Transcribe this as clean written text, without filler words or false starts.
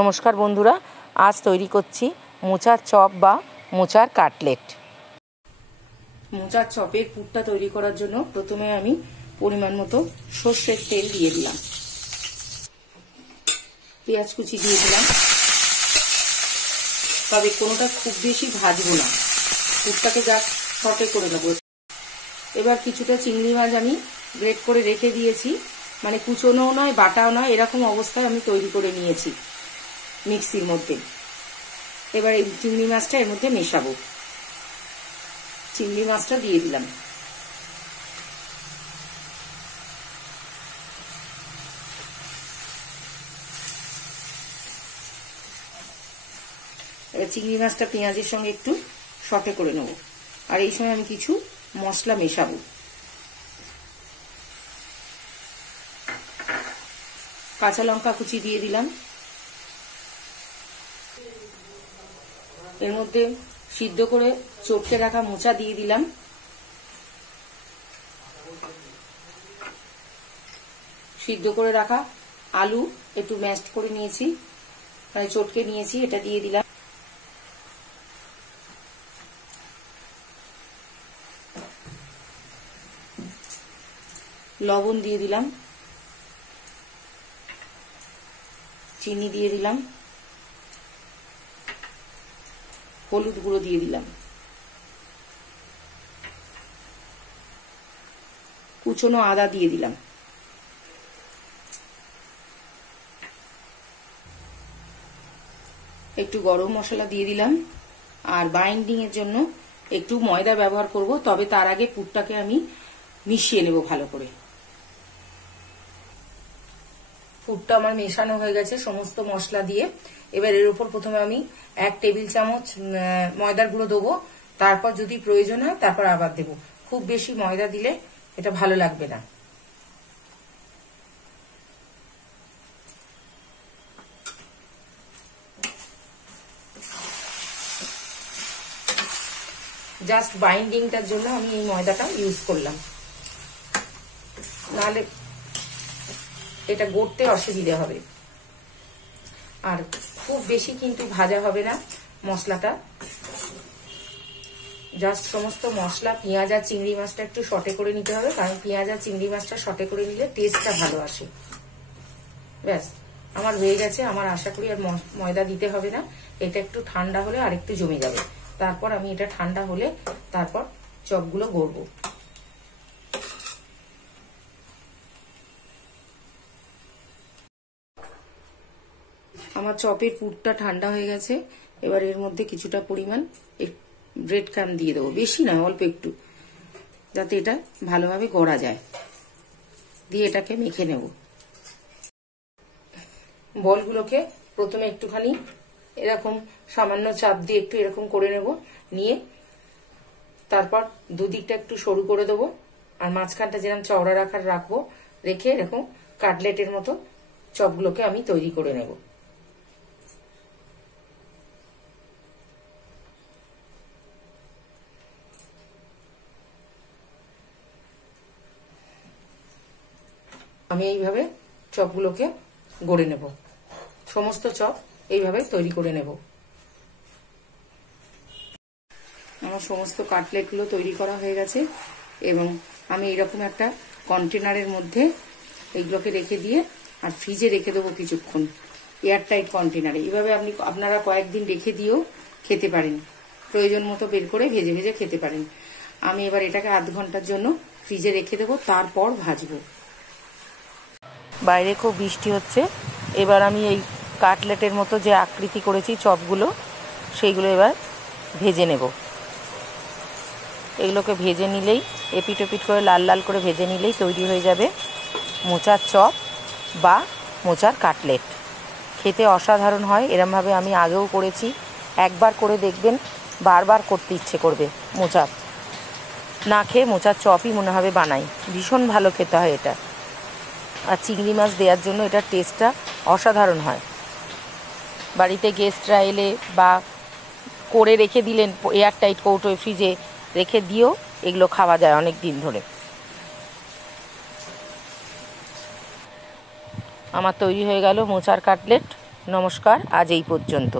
নমস্কার বন্ধুরা, আজ তৈরি করছি মোচার চপ বা মোচার কাটলেট। মোচার চপের পুরটা তৈরি করার জন্য প্রথমে আমি পরিমাণ মতো সর্ষের তেল দিয়ে দিলাম, পেঁয়াজ কুচি দিয়ে দিলাম, তবে কোনোটা খুব বেশি ভাজবো না, পুরটাকে যা সটে করে নেবো। এবার কিছুটা চিংড়ি মাছ আমি গ্রেট করে রেখে দিয়েছি, মানে কুচোনোও নয় বাটাও নয়, এরকম অবস্থায় আমি তৈরি করে নিয়েছি মিক্সির মধ্যে। এবার এই চিংড়ি মাছটা এর মধ্যে মেশাবো। চিংড়ি মাছটা দিয়ে দিলাম, এবার চিংড়ি মাছটা পেঁয়াজের সঙ্গে একটু সটে করে নেব। আর এই সময় আমি কিছু মশলা মেশাবো। কাঁচা লঙ্কা কুচি দিয়ে দিলাম, এর মধ্যে সিদ্ধ করে চটকে রাখা মোচা দিয়ে দিলাম, সিদ্ধ করে রাখা আলু একটু ম্যাশড করে নিয়েছি, মানে চটকে নিয়েছি, এটা দিয়ে দিলাম। লবণ দিয়ে দিলাম, চিনি দিয়ে দিলাম, হলুদ গুঁড়ো দিয়ে দিলাম, কুচনো আদা দিয়ে দিলাম, একটু গরম মশলা দিয়ে দিলাম। আর বাইন্ডিং এর জন্য একটু ময়দা ব্যবহার করব, তবে তার আগে পুরটাকে আমি মিশিয়ে নেব ভালো করে। পুরটা আমার মেশানো হয়ে গেছে সমস্ত মশলা দিয়ে। এবার এর উপর প্রথমে আমি 1 টেবিল চামচ ময়দার গুঁড়ো দেবো, তারপর যদি প্রয়োজন হয় তারপর আবার দেব। খুব বেশি ময়দা দিলে এটা ভালো লাগবে না। জাস্ট বাইন্ডিংটার জন্য আমি এই ময়দাটা ইউজ করলাম, নাহলে এটা গড়তে অসুবিধা হবে। আর খুব বেশি কিন্তু ভাজা হবে না মশলাটা, জাস্ট সমস্ত মশলা পেঁয়াজ আর চিংড়ি মাছটা একটু সটে করে নিতে হবে, কারণ পেঁয়াজ আর চিংড়ি মাছটা সটে করে নিলে টেস্টটা ভালো আসে। ব্যাস আমার হয়ে গেছে। আমার আশা করি আর ময়দা দিতে হবে না। এটা একটু ঠান্ডা হলে আর একটু জমে যাবে। তারপর আমি এটা ঠান্ডা হলে তারপর চপগুলো গড়বো। আমার চপের পুরটা ঠান্ডা হয়ে গেছে। এবার এর মধ্যে কিছুটা পরিমাণ ব্রেড ক্রাম্ব দিয়ে দেবো, বেশি না, অল্প একটু, যাতে এটা ভালোভাবে গড়া যায়। দিয়ে এটাকে মেখে নেব। বলগুলোকে প্রথমে একটুখানি এরকম সামান্য চাপ দিয়ে একটু এরকম করে নেব, নিয়ে তারপর দুদিকটা একটু সরু করে দেবো, আর মাঝখানটা যেরকম চওড়া রাখবো, রেখে এরকম কাটলেটের মতো চপগুলোকে আমি তৈরি করে নেব। আমি এইভাবে চপগুলোকে গড়ে নেব, সমস্ত চপ এইভাবে তৈরি করে নেব। আমার সমস্ত কাটলেটগুলো তৈরি করা হয়ে গেছে এবং আমি এরকম একটা কন্টেনারের মধ্যে এইগুলোকে রেখে দিয়ে আর ফ্রিজে রেখে দেবো কিছুক্ষণ, এয়ারটাইট কন্টেনারে। এইভাবে আপনারা কয়েকদিন রেখে দিয়েও খেতে পারেন, প্রয়োজন মতো বের করে ভেজে ভেজে খেতে পারেন। আমি এবার এটাকে আধ ঘন্টার জন্য ফ্রিজে রেখে দেবো, তারপর ভাজবো। বাইরে খুব বৃষ্টি হচ্ছে। এবার আমি এই কাটলেটের মতো যে আকৃতি করেছি চপগুলো, সেইগুলো এবার ভেজে নেব। এগুলোকে ভেজে নিলেই, এপিট ওপিট করে লাল লাল করে ভেজে নিলেই তৈরি হয়ে যাবে মোচার চপ বা মোচার কাটলেট। খেতে অসাধারণ হয়। এরমভাবে আমি আগেও করেছি, একবার করে দেখবেন বারবার করতে ইচ্ছে করবে। মোচা না খেয়ে মোচার চপই মনে হবে বানাই, ভীষণ ভালো খেতে হয় এটা। আর চিংড়ি মাছ দেওয়ার জন্য এটার টেস্টটা অসাধারণ হয়। বাড়িতে গেস্টরা এলে বা করে রেখে দিলেন এয়ারটাইট কৌটোয়, ফ্রিজে রেখে দিয়েও এগুলো খাওয়া যায় অনেক দিন ধরে। আমার তৈরি হয়ে গেল মোচার কাটলেট। নমস্কার, আজ এই পর্যন্ত।